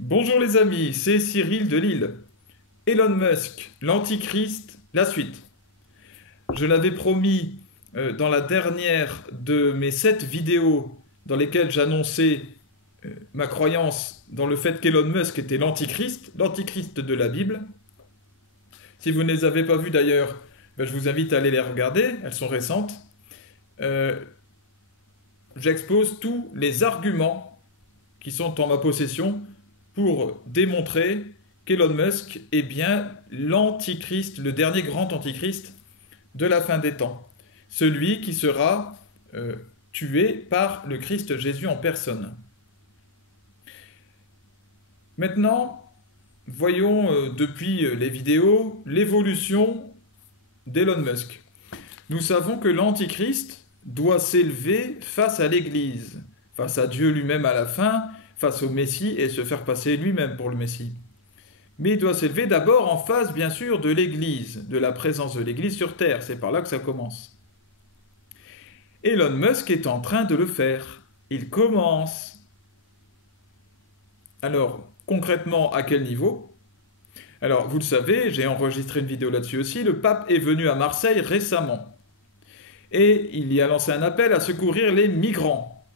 Bonjour les amis, c'est Cyril de Lille. Elon Musk, l'Antichrist, la suite. Je l'avais promis dans la dernière de mes 7 vidéos dans lesquelles j'annonçais ma croyance dans le fait qu'Elon Musk était l'Antichrist de la Bible. Si vous ne les avez pas vues d'ailleurs, je vous invite à aller les regarder, elles sont récentes. Euh, J'expose tous les arguments qui sont en ma possession pour démontrer qu'Elon Musk est bien l'antichrist, le dernier grand antichrist de la fin des temps. Celui qui sera tué par le Christ Jésus en personne. Maintenant, voyons depuis les vidéos l'évolution d'Elon Musk. Nous savons que l'antichrist doit s'élever face à l'Église, face à Dieu lui-même à la fin, face au Messie et se faire passer lui-même pour le Messie. Mais il doit s'élever d'abord en face, bien sûr, de l'Église, de la présence de l'Église sur Terre. C'est par là que ça commence. Elon Musk est en train de le faire. Il commence. Alors, concrètement, à quel niveau? Alors, vous le savez, j'ai enregistré une vidéo là-dessus aussi. Le pape est venu à Marseille récemment. Et il y a lancé un appel à secourir les migrants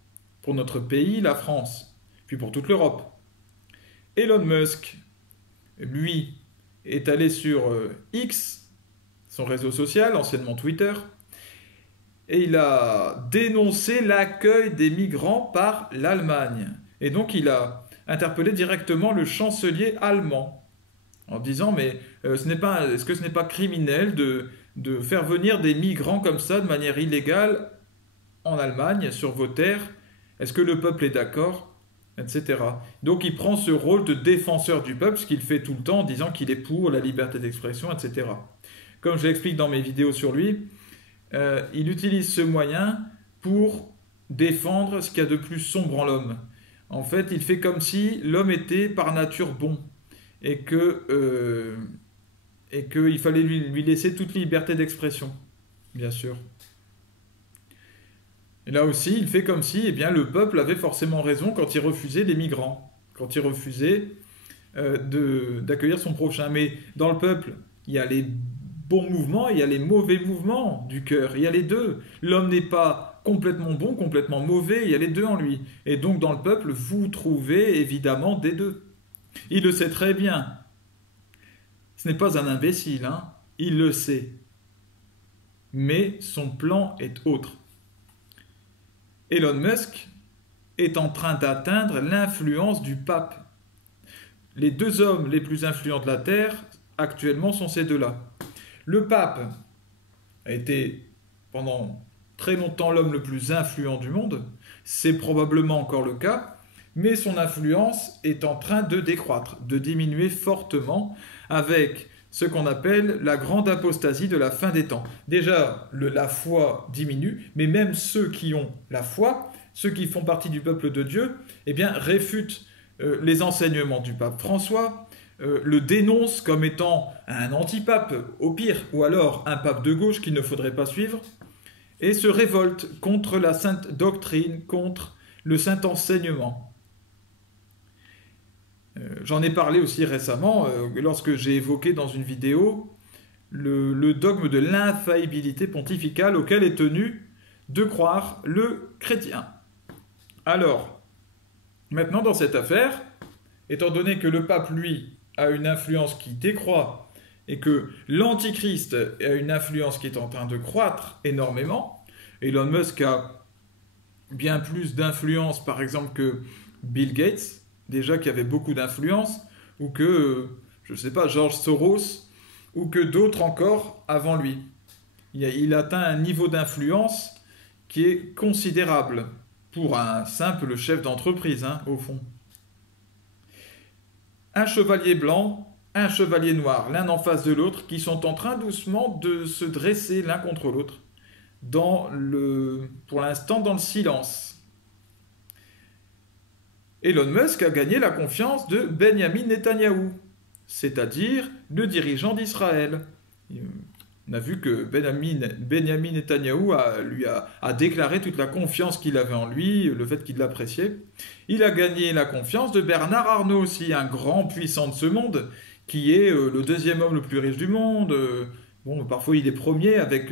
pour notre pays, la France, puis pour toute l'Europe. Elon Musk, lui, est allé sur X, son réseau social, anciennement Twitter, et il a dénoncé l'accueil des migrants par l'Allemagne. Et donc il a interpellé directement le chancelier allemand en disant mais est-ce que ce n'est pas criminel de faire venir des migrants comme ça de manière illégale en Allemagne sur vos terres? Est-ce que le peuple est d'accord, etc. Donc il prend ce rôle de défenseur du peuple, ce qu'il fait tout le temps en disant qu'il est pour la liberté d'expression, etc. Comme je l'explique dans mes vidéos sur lui, il utilise ce moyen pour défendre ce qu'il y a de plus sombre en l'homme. En fait, il fait comme si l'homme était par nature bon et qu'il fallait lui laisser toute liberté d'expression, bien sûr. Et là aussi, il fait comme si le peuple avait forcément raison quand il refusait les migrants, quand il refusait d'accueillir son prochain. Mais dans le peuple, il y a les bons mouvements et il y a les mauvais mouvements du cœur. Il y a les deux. L'homme n'est pas complètement bon, complètement mauvais, il y a les deux en lui. Et donc dans le peuple, vous trouvez évidemment des deux. Il le sait très bien. Ce n'est pas un imbécile, hein. Il le sait. Mais son plan est autre. Elon Musk est en train d'atteindre l'influence du pape. Les deux hommes les plus influents de la Terre actuellement sont ces deux-là. Le pape a été pendant très longtemps l'homme le plus influent du monde, c'est probablement encore le cas, mais son influence est en train de décroître, de diminuer fortement avec ce qu'on appelle la grande apostasie de la fin des temps. Déjà, la foi diminue, mais même ceux qui ont la foi, ceux qui font partie du peuple de Dieu, réfutent les enseignements du pape François, le dénoncent comme étant un antipape au pire, ou alors un pape de gauche qu'il ne faudrait pas suivre, et se révoltent contre la sainte doctrine, contre le saint enseignement. J'en ai parlé aussi récemment lorsque j'ai évoqué dans une vidéo le dogme de l'infaillibilité pontificale auquel est tenu de croire le chrétien. Alors, maintenant dans cette affaire, étant donné que le pape, lui, a une influence qui décroît et que l'antichrist a une influence qui est en train de croître énormément, Elon Musk a bien plus d'influence par exemple que Bill Gates, déjà qui avait beaucoup d'influence, ou que, je ne sais pas, George Soros, ou que d'autres encore avant lui. Il atteint un niveau d'influence qui est considérable pour un simple chef d'entreprise, hein, au fond. Un chevalier blanc, un chevalier noir, l'un en face de l'autre, qui sont en train doucement de se dresser l'un contre l'autre, pour l'instant dans le silence. Elon Musk a gagné la confiance de Benjamin Netanyahou, c'est-à-dire le dirigeant d'Israël. On a vu que Benjamin Netanyahou a déclaré toute la confiance qu'il avait en lui, le fait qu'il l'appréciait. Il a gagné la confiance de Bernard Arnault aussi, un grand puissant de ce monde, qui est le deuxième homme le plus riche du monde. Bon, parfois il est premier avec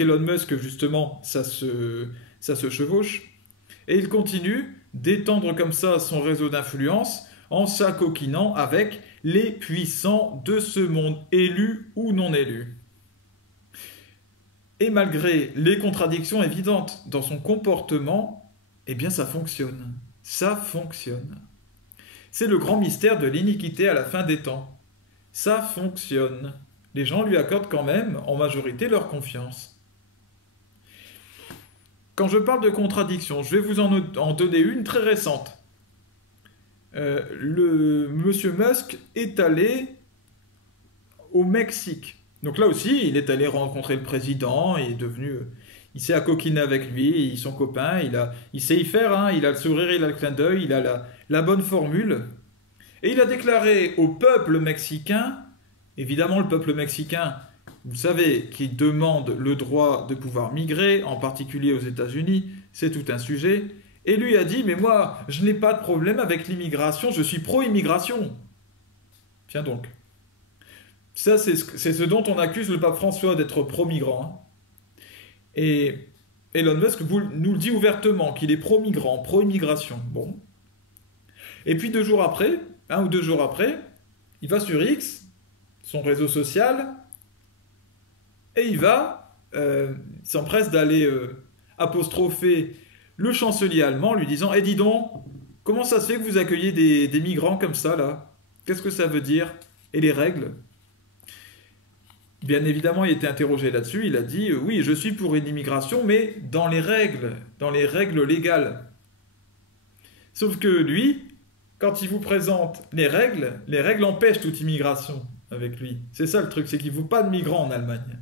Elon Musk, justement, ça se chevauche. Et il continue d'étendre comme ça son réseau d'influence en s'acoquinant avec les puissants de ce monde, élus ou non élus. Et malgré les contradictions évidentes dans son comportement, eh bien ça fonctionne. Ça fonctionne. C'est le grand mystère de l'iniquité à la fin des temps. Ça fonctionne. Les gens lui accordent quand même, en majorité, leur confiance. Quand je parle de contradictions, je vais vous en donner une très récente. Le monsieur Musk est allé au Mexique. Donc là aussi, il est allé rencontrer le président, il s'est accoquiné avec lui, ils sont copains, il sait y faire, hein, il a le sourire, il a le clin d'œil, il a la bonne formule. Et il a déclaré au peuple mexicain, évidemment le peuple mexicain, vous savez, qui demande le droit de pouvoir migrer, en particulier aux États-Unis, c'est tout un sujet. Et lui a dit, mais moi, je n'ai pas de problème avec l'immigration, je suis pro-immigration. Tiens donc. Ça, c'est ce dont on accuse le pape François d'être pro-migrant. Hein. Et Elon Musk nous le dit ouvertement, qu'il est pro-migrant, pro-immigration. Bon. Et puis 2 jours après, 1 ou 2 jours après, il va sur X, son réseau social, et il s'empresse d'aller apostropher le chancelier allemand, lui disant « Eh dis donc, comment ça se fait que vous accueillez des migrants comme ça, là? Qu'est-ce que ça veut dire? Et les règles ?» Bien évidemment, il était interrogé là-dessus, il a dit « Oui, je suis pour une immigration, mais dans les règles légales. » Sauf que lui, quand il vous présente les règles empêchent toute immigration avec lui. C'est ça le truc, c'est qu'il ne faut pas de migrants en Allemagne.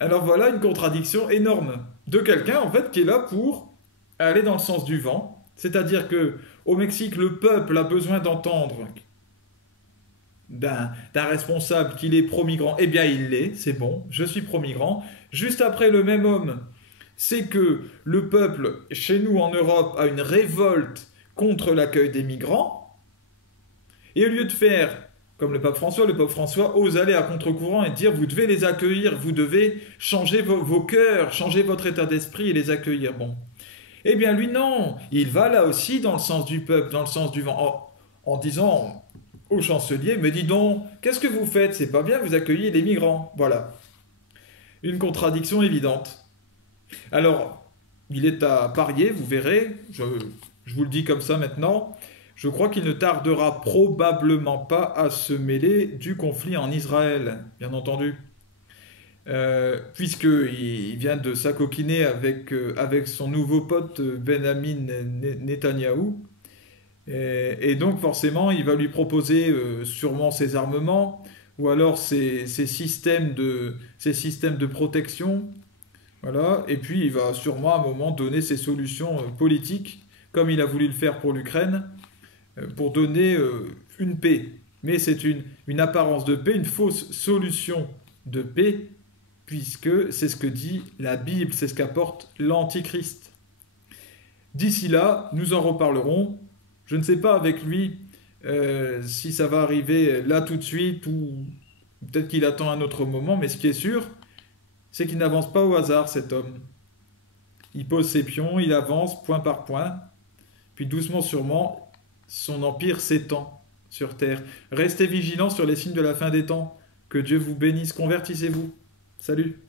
Alors voilà une contradiction énorme de quelqu'un en fait qui est là pour aller dans le sens du vent. C'est-à-dire que au Mexique, le peuple a besoin d'entendre d'un responsable qu'il est pro-migrant. Eh bien, il l'est, c'est bon, je suis pro-migrant. Juste après, le même homme, c'est que le peuple, chez nous en Europe, a une révolte contre l'accueil des migrants. Et au lieu de faire comme le pape François ose aller à contre-courant et dire vous devez les accueillir, vous devez changer vos cœurs, changer votre état d'esprit et les accueillir. Bon. Eh bien lui non, il va là aussi dans le sens du peuple, dans le sens du vent, en disant au chancelier, mais dis donc, qu'est-ce que vous faites? C'est pas bien, vous accueillez les migrants. Voilà. Une contradiction évidente. Alors, il est à parier, vous verrez, je vous le dis comme ça maintenant, je crois qu'il ne tardera probablement pas à se mêler du conflit en Israël, bien entendu. Puisqu'il vient de s'acoquiner avec son nouveau pote Benjamin Netanyahou. Et donc forcément, il va lui proposer sûrement ses armements, ou alors ses systèmes de protection. Voilà. Et puis il va sûrement à un moment donner ses solutions politiques, comme il a voulu le faire pour l'Ukraine, pour donner une paix. Mais c'est une apparence de paix, une fausse solution de paix, puisque c'est ce que dit la Bible, c'est ce qu'apporte l'Antichrist. D'ici là, nous en reparlerons. Je ne sais pas avec lui si ça va arriver là tout de suite ou peut-être qu'il attend un autre moment, mais ce qui est sûr, c'est qu'il n'avance pas au hasard, cet homme. Il pose ses pions, il avance point par point, puis doucement sûrement, son empire s'étend sur terre. Restez vigilants sur les signes de la fin des temps. Que Dieu vous bénisse, convertissez-vous. Salut!